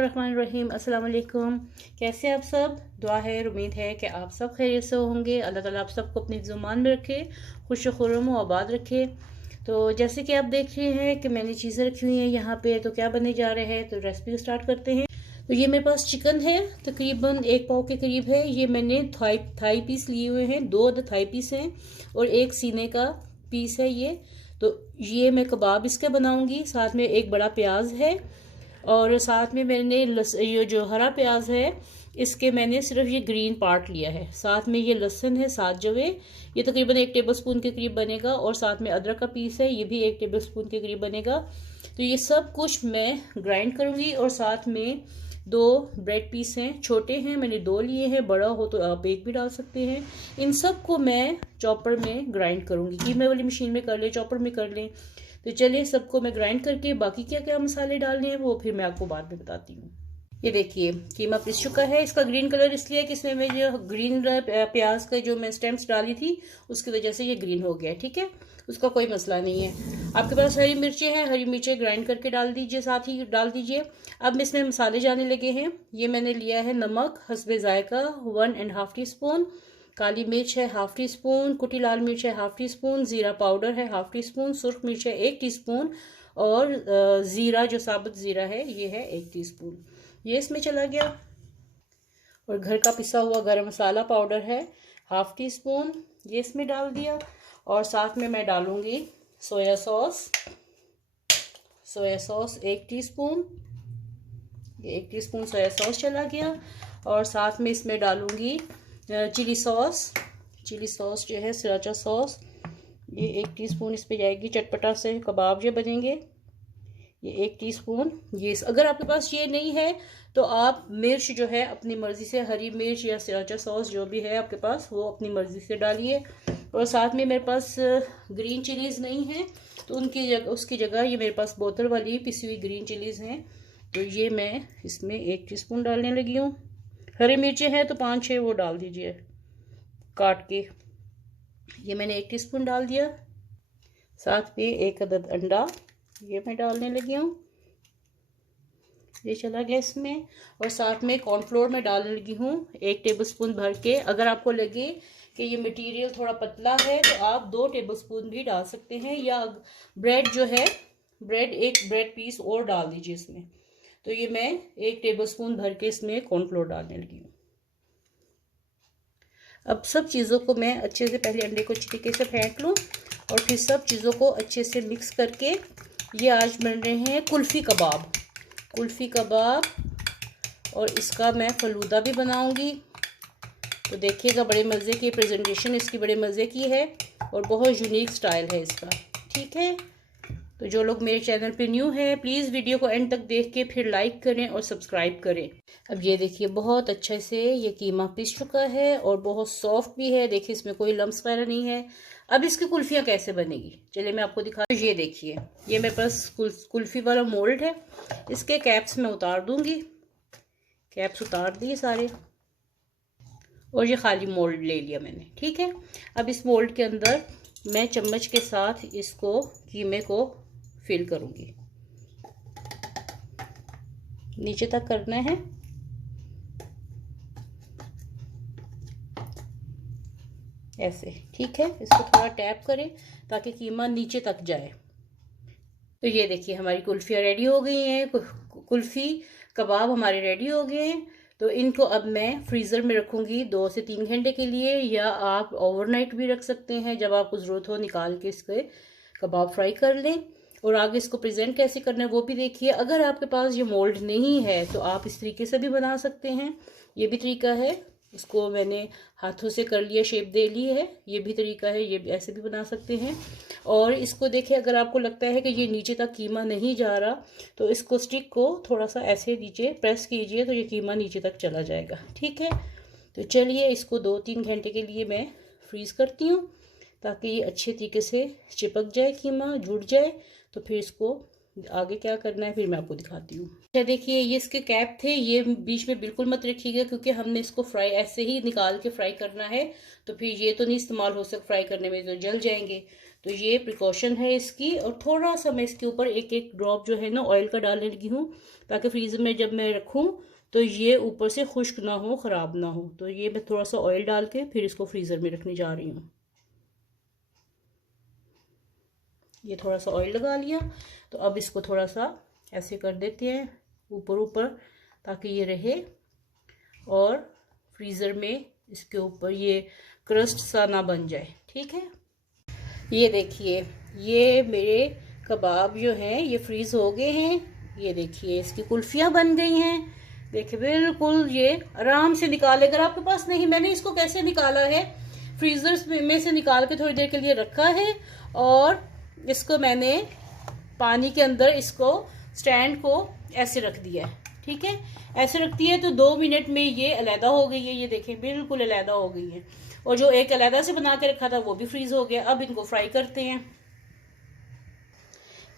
रहमान रहीम। अस्सलाम वालेकुम। कैसे आप सब? दुआ है और उम्मीद है कि आप सब खैरियत से होंगे। अल्लाह ताला आप सबको अपने ज़ुबान में रखे, खुश खुर्रम व आबाद रखे। तो जैसे कि आप देख रहे हैं कि मैंने चीज़ें रखी हुई हैं यहाँ पे, तो क्या बनने जा रहे हैं, तो रेसिपी स्टार्ट करते हैं। तो ये मेरे पास चिकन है, तकरीबन 1 पाव के करीब है। ये मैंने थाई पीस लिए हुए हैं, 2 थाई पीस हैं और 1 सीने का पीस है ये। तो ये मैं कबाब इसके बनाऊंगी। साथ में 1 बड़ा प्याज है और साथ में मैंने ये जो हरा प्याज है इसके मैंने सिर्फ ये ग्रीन पार्ट लिया है। साथ में ये लहसुन है 7 जवे, ये तकरीबन 1 टेबलस्पून के करीब बनेगा। और साथ में अदरक का पीस है, ये भी 1 टेबलस्पून के करीब बनेगा। तो ये सब कुछ मैं ग्राइंड करूँगी। और साथ में 2 ब्रेड पीस हैं, छोटे हैं, मैंने 2 लिए हैं। बड़ा हो तो आप 1 भी डाल सकते हैं। इन सब को मैं चॉपर में ग्राइंड करूँगी। कीमे वाली मशीन में कर लें, चॉपर में कर लें। तो चलिए सबको मैं ग्राइंड करके बाकी क्या क्या मसाले डालने हैं वो फिर मैं आपको बाद में बताती हूँ। ये देखिए कीमा पिस चुका है। इसका ग्रीन कलर इसलिए कि इसमें मैं जो ग्रीन प्याज का जो मैं स्टेम्स डाली थी उसकी वजह से ये ग्रीन हो गया। ठीक है, उसका कोई मसला नहीं है। आपके पास हरी मिर्चें हैं, हरी मिर्चें ग्राइंड करके डाल दीजिए, साथ ही डाल दीजिए। अब इसमें मसाले जाने लगे हैं। ये मैंने लिया है नमक हस्बे जायका 1.5 टीस्पून, काली मिर्च है 1/2 टीस्पून, कुटी लाल मिर्च है 1/2 टीस्पून, जीरा पाउडर है 1/2 टीस्पून, सुर्ख मिर्च है 1 टीस्पून और ज़ीरा जो साबुत ज़ीरा है ये है 1 टीस्पून। ये इसमें चला गया। और घर का पिसा हुआ गरम मसाला पाउडर है 1/2 टीस्पून, ये इसमें डाल दिया। और साथ में मैं डालूँगी सोया सॉस 1 टीस्पून, ये 1 टीस्पून सोया सॉस चला गया। और साथ में इसमें डालूँगी चिली सॉस जो है सराचा सॉस, ये 1 टीस्पून इस पे जाएगी। चटपटा से कबाब जो बनेंगे, ये 1 टीस्पून। ये अगर आपके पास ये नहीं है तो आप मिर्च जो है अपनी मर्ज़ी से, हरी मिर्च या सराचा सॉस जो भी है आपके पास वो अपनी मर्ज़ी से डालिए। और साथ में मेरे पास ग्रीन चिलीज़ नहीं है तो उसकी जगह ये मेरे पास बोतल वाली पिसी हुई ग्रीन चिलीज़ हैं, तो ये मैं इसमें 1 टीस्पून डालने लगी हूँ। हरी मिर्चें हैं तो 5-6 वो डाल दीजिए काट के। ये मैंने 1 टीस्पून डाल दिया। साथ में 1 अदद अंडा ये मैं डालने लगी हूँ, ये चला गया इसमें। और साथ में कॉर्नफ्लोर में डालने लगी हूँ 1 टेबलस्पून भर के। अगर आपको लगे कि ये मटेरियल थोड़ा पतला है तो आप 2 टेबलस्पून भी डाल सकते हैं। या ब्रेड जो है, एक ब्रेड पीस और डाल दीजिए इसमें। तो ये मैं 1 टेबलस्पून भर के इसमें कॉर्नफ्लोर डालने लगी हूँ। अब सब चीज़ों को मैं अच्छे से, पहले अंडे को अच्छी तरीके से फेंट लूँ और फिर सब चीज़ों को अच्छे से मिक्स करके, ये आज बन रहे हैं कुल्फ़ी कबाब और इसका मैं फलूदा भी बनाऊंगी। तो देखिएगा बड़े मज़े की प्रेजेंटेशन इसकी, बड़े मज़े की है और बहुत यूनिक स्टाइल है इसका। ठीक है, तो जो लोग मेरे चैनल पे न्यू हैं प्लीज़ वीडियो को एंड तक देख के फिर लाइक करें और सब्सक्राइब करें। अब ये देखिए बहुत अच्छे से ये कीमा पिस चुका है और बहुत सॉफ्ट भी है। देखिए इसमें कोई लम्स वगैरह नहीं है। अब इसकी कुल्फियाँ कैसे बनेगी चलिए मैं आपको दिखा। ये देखिए ये मेरे पास कुल्फ़ी वाला मोल्ड है, इसके कैप्स मैं उतार दूँगी। कैप्स उतार दिए सारे और ये खाली मोल्ड ले लिया मैंने। ठीक है, अब इस मोल्ड के अंदर मैं चम्मच के साथ इसको कीमे को फिल करूँगी, नीचे तक करना है। ऐसे ठीक है, इसको थोड़ा टैप करें ताकि कीमा नीचे तक जाए। तो ये देखिए हमारी कुल्फियाँ रेडी हो गई हैं, कुल्फ़ी कबाब हमारे रेडी हो गए हैं। तो इनको अब मैं फ्रीज़र में रखूँगी 2 से 3 घंटे के लिए, या आप ओवरनाइट भी रख सकते हैं। जब आपको ज़रूरत हो निकाल के इसके कबाब फ्राई कर लें। और आगे इसको प्रेजेंट कैसे करना है वो भी देखिए। अगर आपके पास ये मोल्ड नहीं है तो आप इस तरीके से भी बना सकते हैं, ये भी तरीका है। इसको मैंने हाथों से कर लिया, शेप दे ली है, ये भी तरीका है, ये ऐसे भी बना सकते हैं। और इसको देखिए अगर आपको लगता है कि ये नीचे तक कीमा नहीं जा रहा तो इसको स्टिक को थोड़ा सा ऐसे नीचे प्रेस कीजिए तो ये कीमा नीचे तक चला जाएगा। ठीक है, तो चलिए इसको 2-3 घंटे के लिए मैं फ्रीज़ करती हूँ ताकि ये अच्छे तरीके से चिपक जाए, कीमा जुड़ जाए। तो फिर इसको आगे क्या करना है फिर मैं आपको दिखाती हूँ। अच्छा देखिए, ये इसके कैप थे, ये बीच में बिल्कुल मत रखिएगा क्योंकि हमने इसको फ्राई ऐसे ही निकाल के फ्राई करना है, तो फिर ये तो नहीं इस्तेमाल हो सकता फ्राई करने में, तो जल जाएंगे। तो ये प्रिकॉशन है इसकी। और थोड़ा सा मैं इसके ऊपर एक एक ड्रॉप जो है ना ऑयल का डालने लगी हूँ, ताकि फ्रीज़र में जब मैं रखूँ तो ये ऊपर से खुश्क ना हो, ख़राब ना हो। तो ये मैं थोड़ा सा ऑयल डाल के फिर इसको फ्रीज़र में रखने जा रही हूँ। ये थोड़ा सा ऑयल लगा लिया, तो अब इसको थोड़ा सा ऐसे कर देते हैं ऊपर ऊपर, ताकि ये रहे और फ्रीज़र में इसके ऊपर ये क्रस्ट सा ना बन जाए। ठीक है, ये देखिए, ये मेरे कबाब जो हैं ये फ्रीज़ हो गए हैं। ये देखिए इसकी कुल्फियाँ बन गई हैं। देखिए बिल्कुल ये आराम से निकाले। अगर आपके पास नहीं, मैंने इसको कैसे निकाला है, फ्रीज़र में से निकाल के थोड़ी देर के लिए रखा है और इसको मैंने पानी के अंदर इसको स्टैंड को ऐसे रख दिया है। ठीक है, ऐसे रखती है तो 2 मिनट में ये अलहदा हो गई है। ये देखें बिल्कुल अलहदा हो गई है। और जो एक अलहदा से बना के रखा था वो भी फ्रीज हो गया। अब इनको फ्राई करते हैं।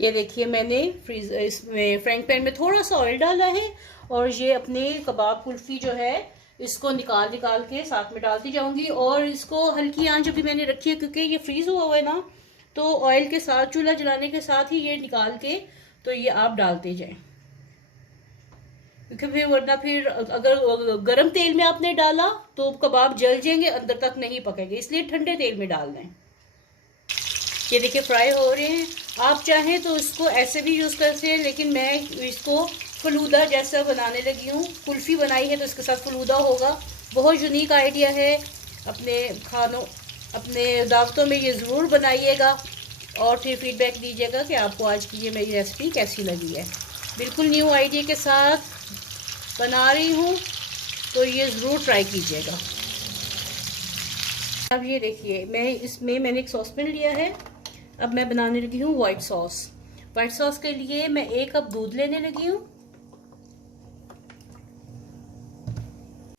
ये देखिए मैंने इसमें फ्राइंग पैन में थोड़ा सा ऑयल डाला है और ये अपने कबाब कुल्फी जो है इसको निकाल के साथ में डालती जाऊंगी। और इसको हल्की आंच अभी मैंने रखी है क्योंकि ये फ्रीज हुआ है ना, तो ऑयल के साथ, चूल्हा जलाने के साथ ही ये निकाल के तो ये आप डालते जाएं, क्योंकि फिर वरना फिर अगर गरम तेल में आपने डाला तो कबाब जल जाएंगे, अंदर तक नहीं पकेंगे, इसलिए ठंडे तेल में डालना है। ये देखिए फ्राई हो रहे हैं। आप चाहें तो इसको ऐसे भी यूज़ कर सकते हैं, लेकिन मैं इसको फलूदा जैसा बनाने लगी हूँ। कुल्फ़ी बनाई है तो इसके साथ फलूदा होगा। बहुत यूनिक आइडिया है। अपने खानों, अपने दावतों में ये ज़रूर बनाइएगा और फिर फीडबैक दीजिएगा कि आपको आज की ये मेरी रेसिपी कैसी लगी है। बिल्कुल न्यू आइडिया के साथ बना रही हूँ, तो ये ज़रूर ट्राई कीजिएगा। अब ये देखिए, मैंने एक सॉस पैन लिया है। अब मैं बनाने लगी हूँ वाइट सॉस। वाइट सॉस के लिए मैं 1 कप दूध लेने लगी हूँ।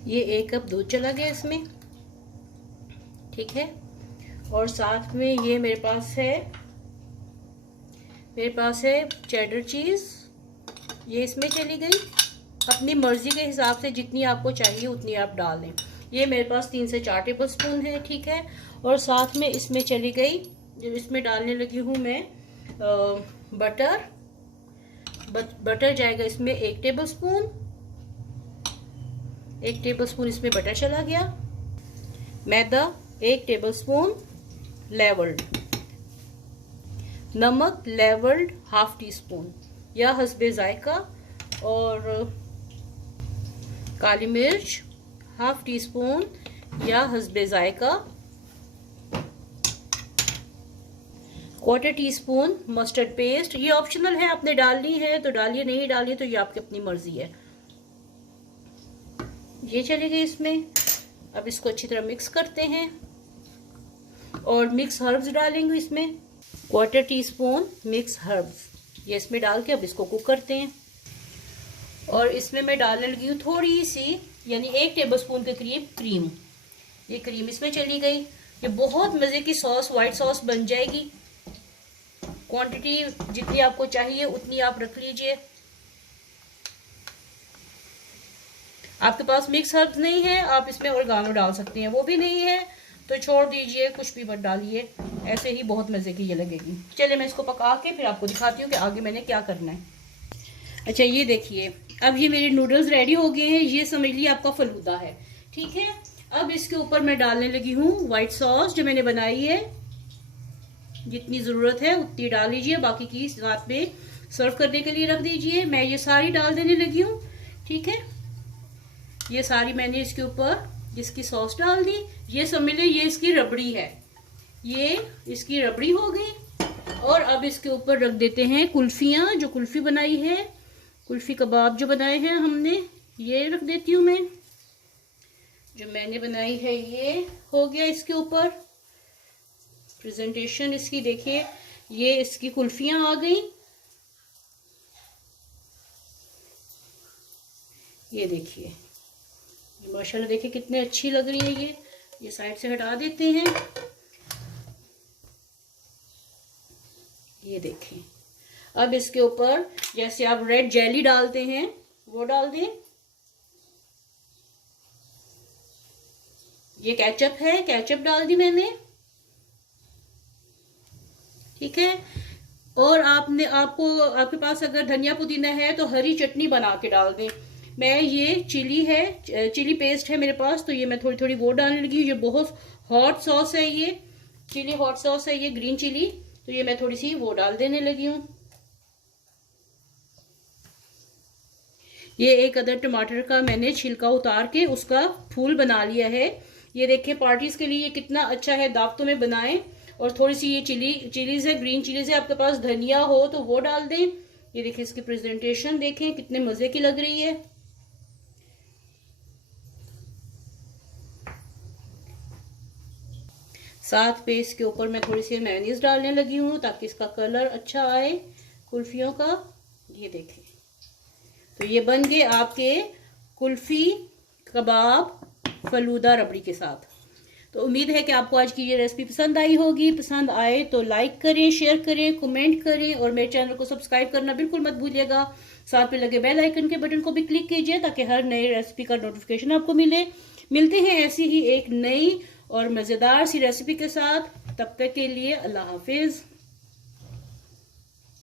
ये 1 कप दूध चला गया इसमें। ठीक है, और साथ में ये मेरे पास है चेडर चीज़, ये इसमें चली गई। अपनी मर्ज़ी के हिसाब से जितनी आपको चाहिए उतनी आप डाल दें। ये मेरे पास 3 से 4 टेबल स्पून है। ठीक है, और साथ में इसमें चली गई, जब इसमें डालने लगी हूँ मैं बटर जाएगा इसमें 1 टेबल स्पून। 1 टेबल स्पून इसमें बटर चला गया। मैदा 1 टेबल स्पून। लेवल्ड नमक, लेवल्ड ½ टी स्पून या हस्बे जायका। और काली मिर्च ½ टी स्पून या हस्बे जायका। 1/4 टीस्पून मस्टर्ड पेस्ट। ये ऑप्शनल है, आपने डालनी है तो डालिए, नहीं डालिए तो ये आपकी अपनी मर्जी है। ये चली गई इसमें। अब इसको अच्छी तरह मिक्स करते हैं और मिक्स हर्ब्स डालेंगे इसमें। 1/4 टीस्पून मिक्स हर्ब्स, ये इसमें डाल के अब इसको कुक करते हैं। और इसमें मैं डालने लगी हूँ थोड़ी सी, यानी 1 टेबल स्पून के करीब क्रीम। ये क्रीम इसमें चली गई। ये बहुत मज़े की सॉस, वाइट सॉस बन जाएगी। क्वांटिटी जितनी आपको चाहिए उतनी आप रख लीजिए। आपके पास मिक्स हर्ब्स नहीं है, आप इसमें ऑर्गेनो डाल सकते हैं। वो भी नहीं है तो छोड़ दीजिए, कुछ भी मत डालिए, ऐसे ही बहुत मज़े की ये लगेगी। चलिए मैं इसको पका के फिर आपको दिखाती हूँ कि आगे मैंने क्या करना है। अच्छा ये देखिए, अब ये मेरे नूडल्स रेडी हो गए हैं। ये समझ लीजिए आपका फलूदा है। ठीक है, अब इसके ऊपर मैं डालने लगी हूँ वाइट सॉस जो मैंने बनाई है। जितनी ज़रूरत है उतनी डाल लीजिए, बाकी की साथ में सर्व करने के लिए रख दीजिए। मैं ये सारी डाल देने लगी हूँ। ठीक है, ये सारी मैंने इसके ऊपर जिसकी सॉस डाल दी। ये समझ लीजिए ये इसकी रबड़ी है, ये इसकी रबड़ी हो गई। और अब इसके ऊपर रख देते हैं कुल्फियाँ, जो कुल्फी बनाई है, कुल्फी कबाब जो बनाए हैं हमने, ये रख देती हूँ मैं। जो मैंने बनाई है ये हो गया इसके ऊपर। प्रेजेंटेशन इसकी देखिए, ये इसकी कुल्फियाँ आ गई। ये देखिए, माशाल्लाह देखिए कितने अच्छी लग रही है। ये साइड से हटा देते हैं। ये देखें, अब इसके ऊपर जैसे आप रेड जेली डालते हैं वो डाल दें। ये केचप है, केचप डाल दी मैंने, ठीक है। और आपके पास अगर धनिया पुदीना है तो हरी चटनी बना के डाल दें। मैं ये चिली पेस्ट है मेरे पास, तो ये मैं थोड़ी थोड़ी वो डालने लगी हूँ। ये बहुत हॉट सॉस है, ये चिली हॉट सॉस है, ये ग्रीन चिली, तो ये मैं थोड़ी सी वो डाल देने लगी हूँ। ये एक अदर टमाटर का मैंने छिलका उतार के उसका फूल बना लिया है। ये देखिए पार्टीज के लिए ये कितना अच्छा है, दावतों में बनाएं। और थोड़ी सी ये चिलीज है, ग्रीन चिलीज है, आपके पास धनिया हो तो वो डाल दें। ये देखिए इसकी प्रेजेंटेशन देखें कितने मजे की लग रही है। साथ पे इसके ऊपर मैं थोड़ी सी मेयोनीज डालने लगी हूँ ताकि इसका कलर अच्छा आए कुल्फियों का। ये देखें, तो ये बन गए आपके कुल्फी कबाब फलूदा रबड़ी के साथ। तो उम्मीद है कि आपको आज की ये रेसिपी पसंद आई होगी। पसंद आए तो लाइक करें, शेयर करें, कमेंट करें और मेरे चैनल को सब्सक्राइब करना बिल्कुल मत भूलिएगा। साथ में लगे बेल आइकन के बटन को भी क्लिक कीजिए ताकि हर नई रेसिपी का नोटिफिकेशन आपको मिले। मिलते हैं ऐसी ही एक नई और मज़ेदार सी रेसिपी के साथ। तब तक के लिए अल्लाह हाफिज।